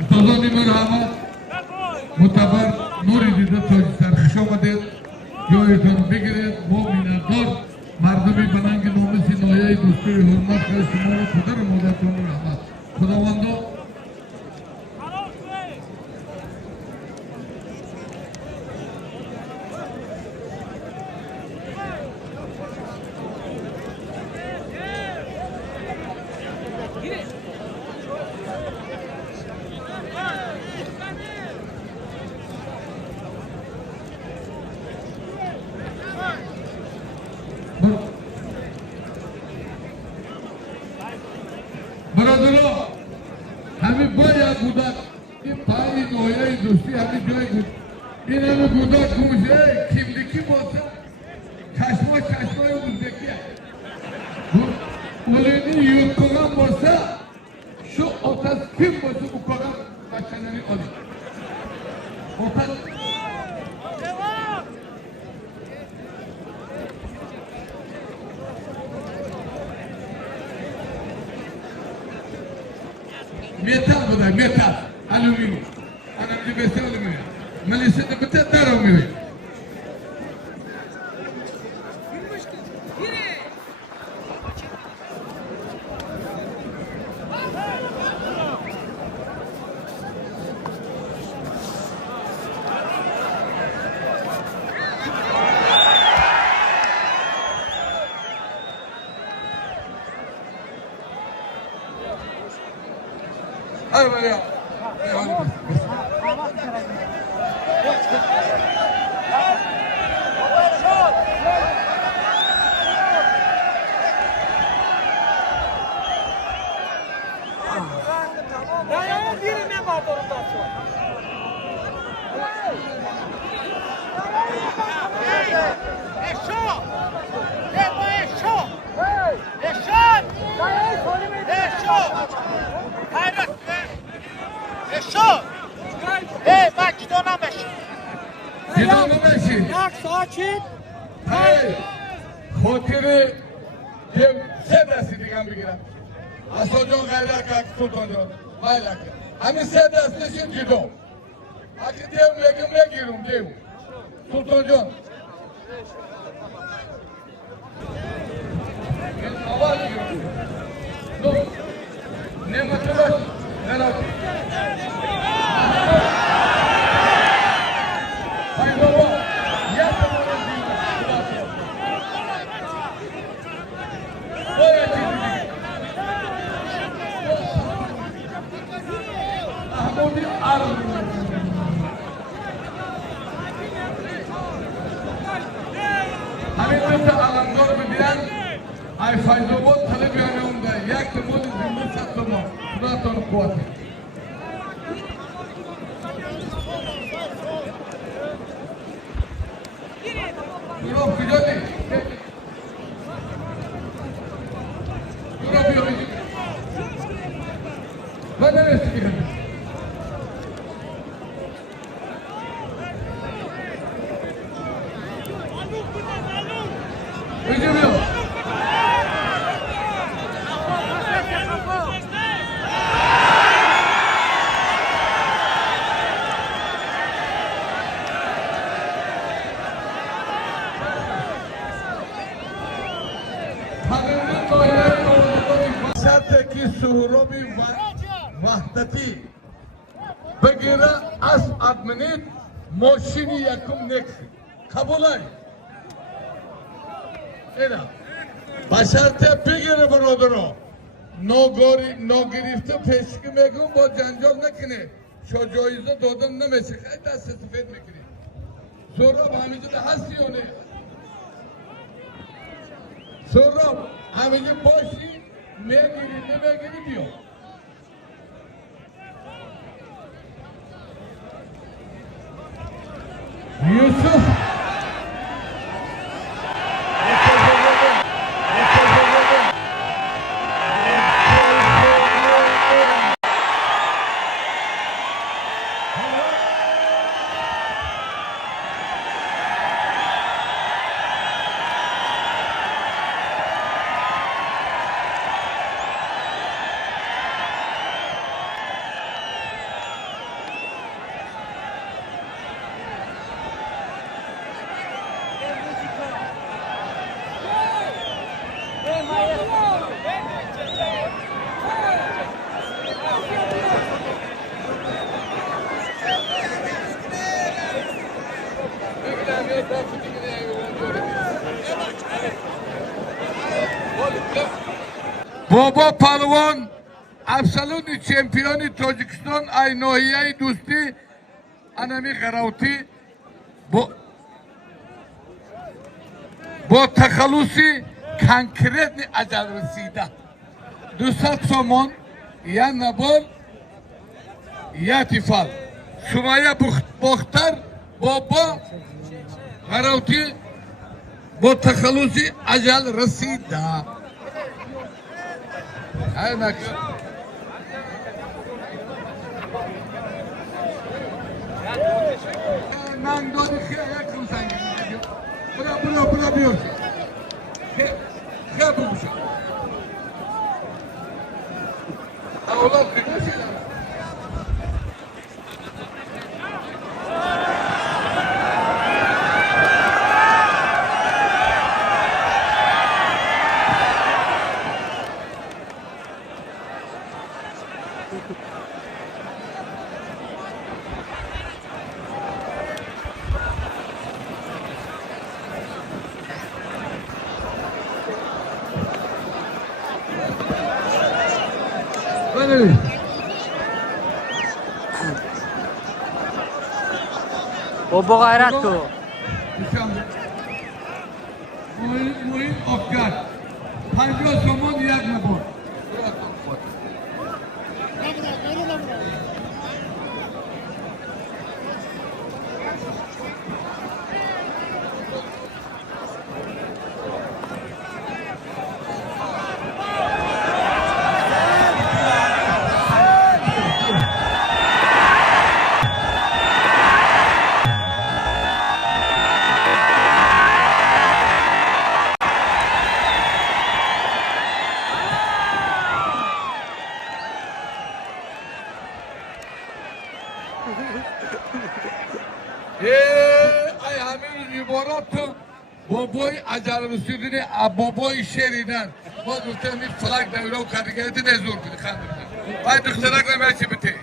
Ustazoni merhamet, mutabar Nuri Dida Tojisar xush omaded, joyatun bigirید mo'minador mardumi banangi nomi sinoyai do'sti hurmat qilish shimoni qadar modatun rahmat. Xudovando Biraderlar, hami boya budak, ki pari noyai do'sti hami joy gud. In hami budak kumse, kimdiki bo'lsa, chashma o'zbeki. O'lini yuvib qo'ygan bo'lsa, shu otasi kim bo'lsa bu qo'ygan bachalarini oling. Otasi metal budak, metal, alüminyum. Anamcı besi alüminyum. Maliyeti bitti dar alüminyum. Hadi böyle ya. Dayanın birine motorundasın. Eşo! Eşo! Eşo! Eşo! Hayret! Eşo! Bak gidona beşi. Gidona beşi. Yak sakin. Hayır. Hoteli dem sedasi digan bigiram. Asojon gayrak ak sultonjon. Baylak. Hami sedasi için gido. Aki dem megirum dem. Sultonjon. Aval yiyorum. No. Ne matematik? Merak. Hayır baba. Hamid'in alanlar bilen ay faydobot talep yanımda yaktım onu zimmet sattım Raton kuatı. Yok güzel değil. Duramıyor. Ben neresi gidelim? Hücum yok. Ki suhrobi vahdati begira as adminit moshini yakum nek kabulay era basharte begira barodaro no girifte peşki megum bo janjal nakine sho joyizda dodan namese kayda sefed mekine sorab hamize de hasiyone sorab hamize boshi megiri diyor. Yusuf بابا پهلوان افسلون چمپیون تاجیکستان ای ناحیه دوستی انمی قراوتی با تخلصی کنکرت اجل رسیده 200 سومون یا نبال یا تیفال سمایه بختر بابا قراوتی با تخلصی اجل رسیده های نکن من دادی خیلی یکم سنگی بلا بیار خیلی بگوشم اولاد بگوشم بابا غیرت تو موین افکار 50 سومون یک نبود ای همین عبارات تو بابای عجل رسیدنی بابای شریدن ما دوسته همین فلک دوره و کارگریتی نزور کنی خانده باید دخترک نمیشه بته